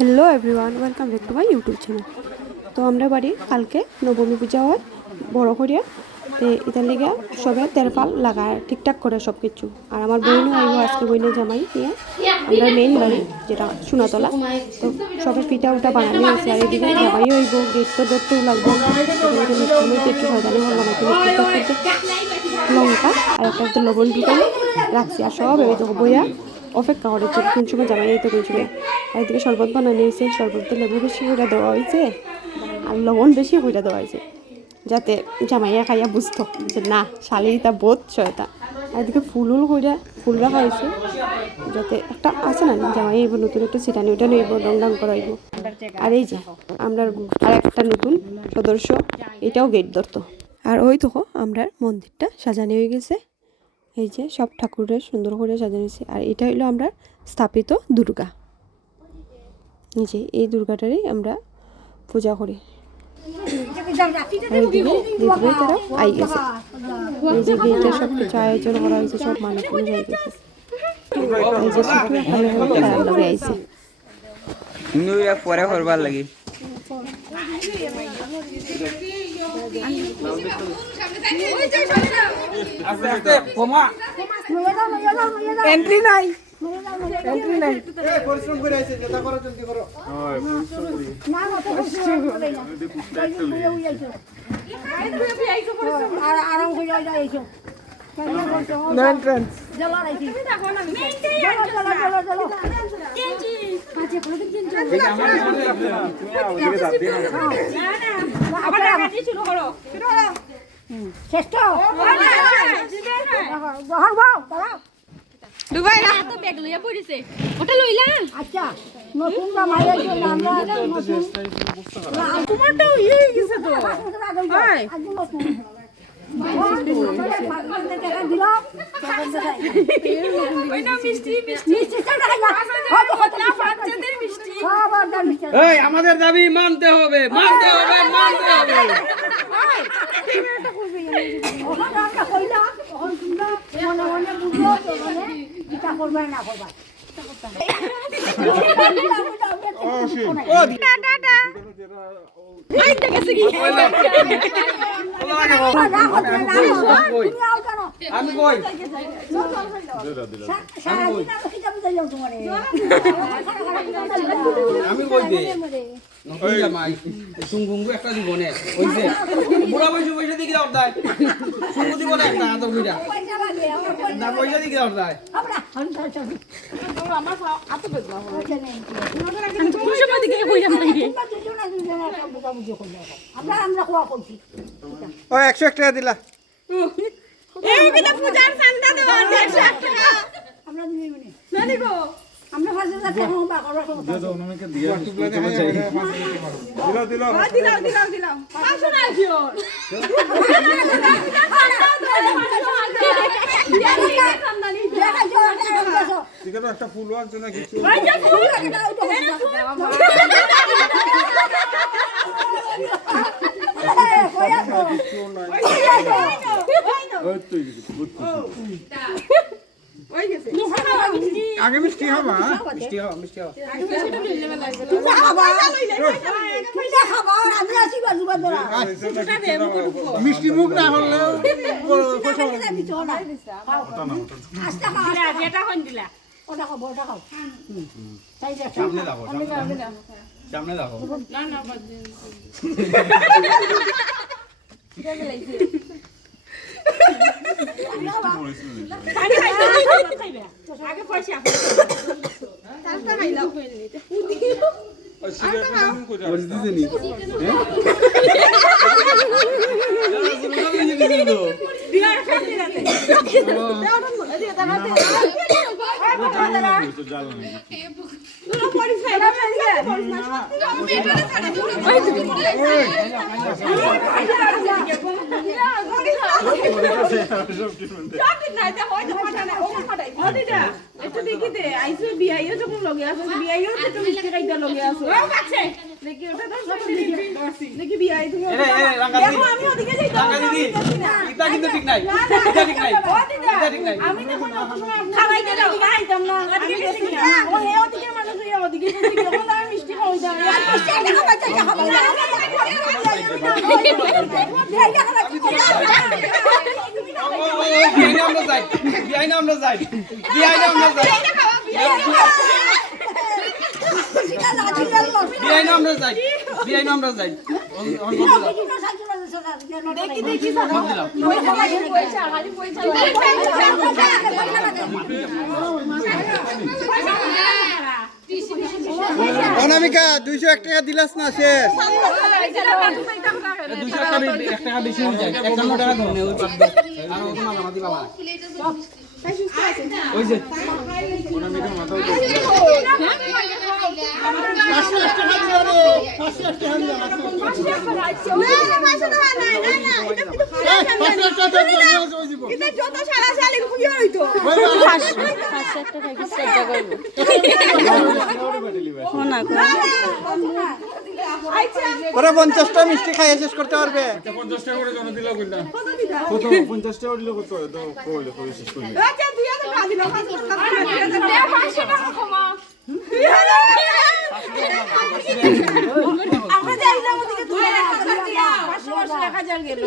Hello everyone, welcome back to my YouTube channel. তো আমরা বাড়ি কালকে নবমী পূজা হয় বড় করিয়া। তো এটার লেগে সবে তেরপাল লাগায় ঠিকঠাক করে সব কিছু। আর আমার বইনও আইব আজকে, বইনে জামাই নিয়ে আমরা মেইন বাড়ি যেটা সোনাতলা। তো সবের পিঠা উঠা বানানো হয়েছে। আর এদিকে জামাইও হইব, গেট তো ধরতেও লাগবো। মিষ্টি একটু সাজানো হলাম, একটু মিষ্টি লঙ্কা আর একটা লবণ ঢুকাই রাখছি। আর সব এই তো বইয়া অপেক্ষা করেছে কোন সময় জামাই এই তো কোন সময়। আর এদিকে শরবত বানানো হয়েছে, শরবতে লেবু বেশি করে দেওয়া হয়েছে আর লবণ বেশি করে দেওয়া হয়েছে, যাতে জামাইয়া খাইয়া বুঝতো যে না শালিটা বোধ ছয়টা। আর এদিকে ফুল রাখা হয়েছে, যাতে একটা আছে না জামাই এবার নতুন একটা সিটানি ওটা নেইব, রং করাইব। আর এই যে আমরা আর একটা নতুন সদস্য, এটাও গেট ধরতো। আর ওই তো আমরা মন্দিরটা সাজানো হয়ে গেছে। এই যে সব ঠাকুরের সুন্দর করে সাজানো হয়েছে। আর এটা হইলো আমরা স্থাপিত দুর্গা। এই যে এই দুর্গাটারই আমরা পূজা করি। দিদিভাই তারা আই গেছে। এই যে গেটের সব কিছু আয়োজন করা হয়েছে, সব মানুষ যাই গেছে। এই যে ছোট আইছে পরে করবার লাগি এন্ট্রি নাই পরিশ্রম করে আইছে, যেটা করো জলদি করো। না না তো পরিশ্রম করে না আর আরাম করে যাইছো নো এন্ট্রান্স চলো রাইছি দেখো না চলো চেঞ্জি কাছে কোনো দিন চেঞ্জ ঠিক আমার সামনে আপনি ওদিকে দাও দিন না আবার কাটি শুরু করো শেষ তো জহর বাও দাঁড়াও দুবাই না তো ব্যাগ লইয়া পড়িছে ওটা লইলা। আচ্ছা নতুন জামাইয়ের জন্য আমরা নতুন তোমারটাও হয়ে গেছে তো হাই আজকে নতুন আমাদের দাবি মানতে হবে। আমি কই আমি কই দে নতুন জামাই সুঙ্গুঙ্গু একটা দিব নে কইছে বুড়া পয়সা দিকে দাও দাই সুঙ্গু দিব না একটা আদর কইরা না পয়সা দিকে দাও দাই আমার আতো বেদনা হলো আমি তো খুশি মতে গিয়ে কইরাম নাই রে আমরা কোয়া করছি ও 101 টাকা দিলা। এই বিনা পূজার চান্দা দেওয়া 100 টাকা আমরা দিবি মানে না দিব আমরা ফাজে যাতে হোম বা করব দিলাও আসো না জিও একটা ফুল আছে না কিছু আগে মিষ্টি হবা মিষ্টি মুখ না হলে সামনে দাও আগে পয়সা একটু দেখি দে আইসো বিয়াইও যখন লগে আসো বিয়াইও তো তুমি কাইদা লগে আসো ও কাছে দেখি ওটা তো দেখি বিয়াই তুমি দেখো আমি ওদিকে যাই এটা কিন্তু ঠিক নাই আমি দেখো খাওয়াইতে দাও খাইতাম না আমি ওদিকে মানুষ ওদিকে যখন আমি মিষ্টি বিআইন আমরা যাই বিআইন আমরা যাই বিআইন আমরা যাই বিআইন আমরা যাই দেখি দেখি অনামিকা 201 টাকা দিলাস না শেষ 200 টাকা বেশি হয়ে যায় 51 টাকা ধরনে ওই পাবো আর ওটা মাঝামাঝি বাবা ওই যে অনামিকা মাথা উঠে 500 টাকা দিলা রে 500 টাকা দিলা 500 টাকা এটা যত সারা সালি খুঁজে হইতো ওরা 50 টা মিষ্টি খাইয়ে শেষ করতে পারবে 50 টাকা করে জন দিলা কইলা কত 50 টাকা দিলা কত দাও কইলে কই শেষ করি আচ্ছা 2000 টাকা দিল 500 টাকা ক্ষমা আমরা যাই না ওদিকে 500 টাকা যা গেল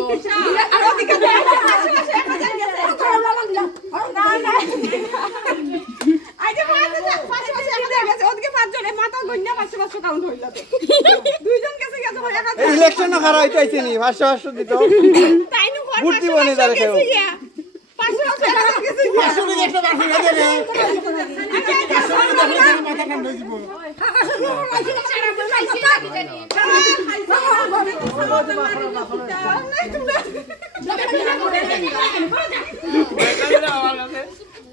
আর ওদিকে 500 টাকা গেছে না না আইতে বলে 500 টাকা গেছে ওদিকে পাঁচজন মাথা গন্যা 500 কাউন্ট হইল তো দুইজন গেছে গেছে 1000 ইলেকশন খারাপ হইতাইছে নি 500 দিত তাই নু ভোট দিব নি তারে কেউ 500 টাকা গেছে 500 টাকা একটা বার ফিরে দেবে 500 টাকা মাথা ঠান্ডা হয়ে যাব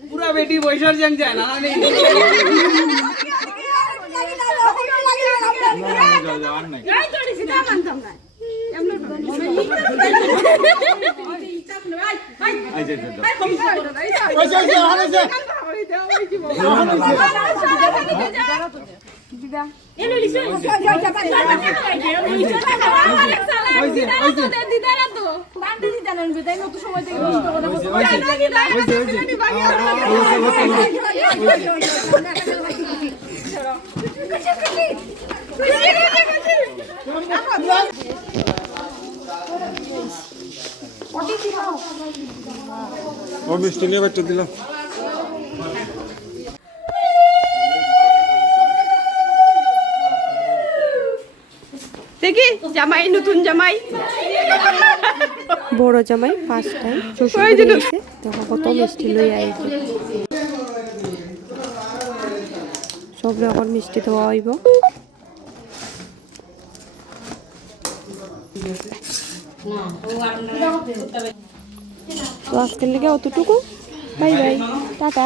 পুরা বেটি বৈশার জং যায় না নেই আর নাই আই যাই পয়সা আছে হইছে ও মিষ্টি নিয়ে বাইতে দিলাম দেখি জামাই নতুন জামাই বড় জামাই ফার্স্ট টাইম শ্বশুর বাড়ি গেছে দেখো কত মিষ্টি লই আইছে সব রকম মিষ্টি দেওয়া হইব তো আজকের লেগে অতটুকু বাই বাই টাটা